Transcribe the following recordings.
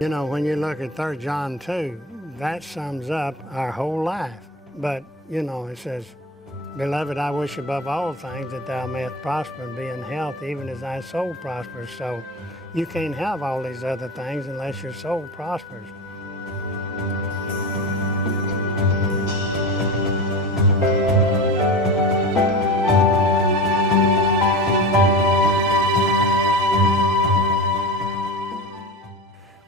You know, when you look at 3 John 2, that sums up our whole life. But, you know, it says, Beloved, I wish above all things that thou mayest prosper and be in health, even as thy soul prospers. So you can't have all these other things unless your soul prospers.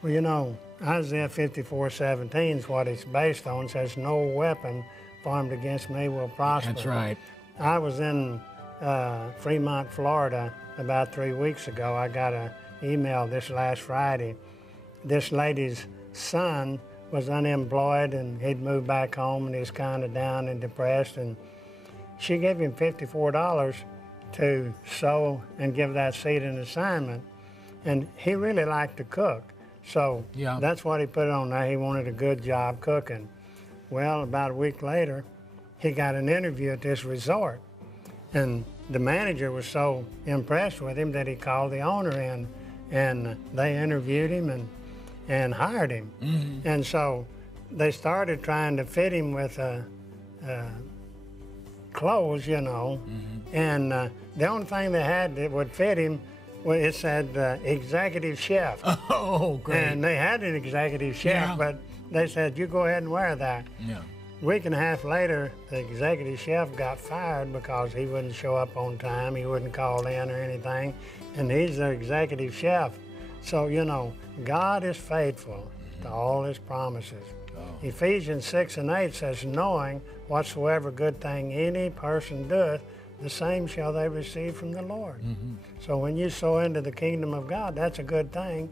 Well, you know, Isaiah 54:17 is what it's based on. It says, no weapon formed against me will prosper. That's right. I was in Fremont, Florida about 3 weeks ago. I got an email this last Friday. This lady's son was unemployed and he'd moved back home and he was kind of down and depressed, and she gave him $54 to sew and give that seed an assignment. And he really liked to cook. So that's what he put on there. He wanted a good job cooking. Well, about a week later, he got an interview at this resort. And the manager was so impressed with him that he called the owner in, and they interviewed him and hired him. Mm-hmm. And so they started trying to fit him with clothes, you know. Mm-hmm. And the only thing they had that would fit him, well, it said executive chef. Oh, great. And they had an executive chef, but they said, you go ahead and wear that. Yeah. A week and a half later, the executive chef got fired because he wouldn't show up on time, he wouldn't call in or anything, and he's the executive chef. So, you know, God is faithful to all his promises. Oh. Ephesians 6:8 says, knowing whatsoever good thing any person doeth, the same shall they receive from the Lord. Mm-hmm. So when you sow into the kingdom of God, that's a good thing.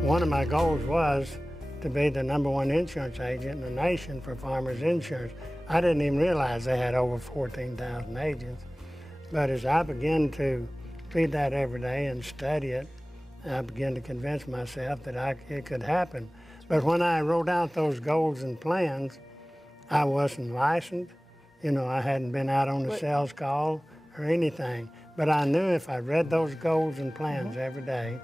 One of my goals was to be the #1 insurance agent in the nation for Farmers Insurance. I didn't even realize they had over 14,000 agents. But as I began to read that every day and study it, I began to convince myself that it could happen. But when I wrote out those goals and plans, I wasn't licensed. You know, I hadn't been out on the sales call or anything. But I knew if I read those goals and plans every day,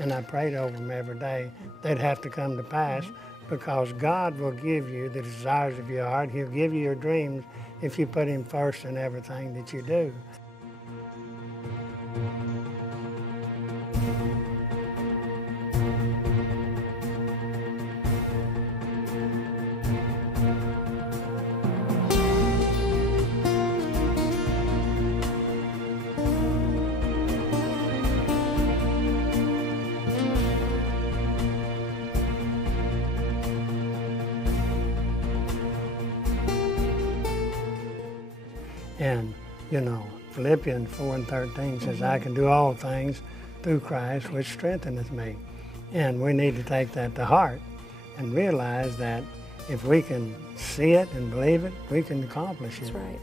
and I prayed over them every day, they'd have to come to pass, because God will give you the desires of your heart. He'll give you your dreams if you put him first in everything that you do. And, you know, Philippians 4:13 says, I can do all things through Christ, which strengtheneth me. And we need to take that to heart and realize that if we can see it and believe it, we can accomplish it. That's right.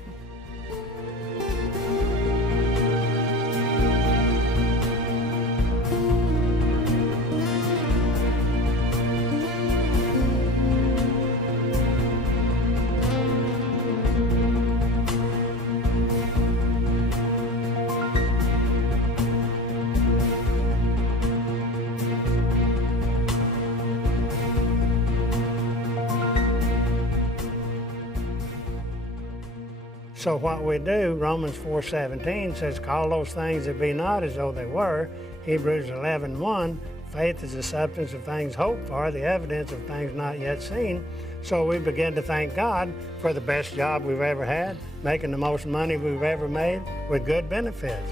So what we do, Romans 4:17 says, call those things that be not as though they were. Hebrews 11:1, faith is the substance of things hoped for, the evidence of things not yet seen. So we begin to thank God for the best job we've ever had, making the most money we've ever made with good benefits.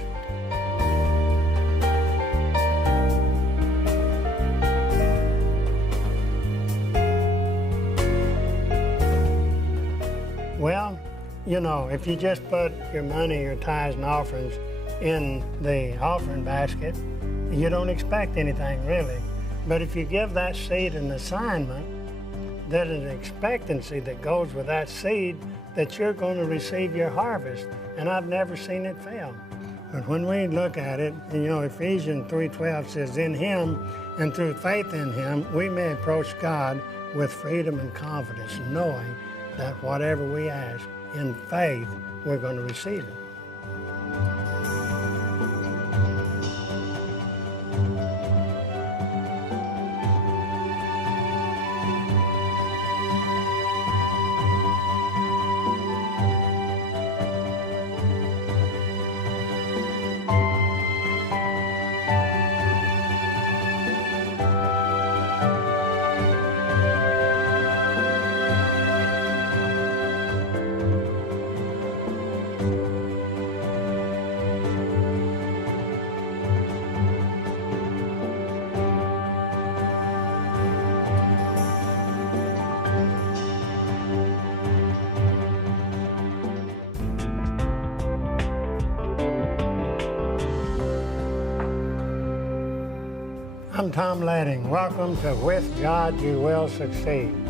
Well, you know, if you just put your money, your tithes and offerings in the offering basket, you don't expect anything really. But if you give that seed an assignment, there's an expectancy that goes with that seed that you're going to receive your harvest. And I've never seen it fail. But when we look at it, you know, Ephesians 3:12 says, in him and through faith in him, we may approach God with freedom and confidence, knowing that whatever we ask in faith, we're going to receive it. I'm Tom Ladding. Welcome to With God You Will Succeed.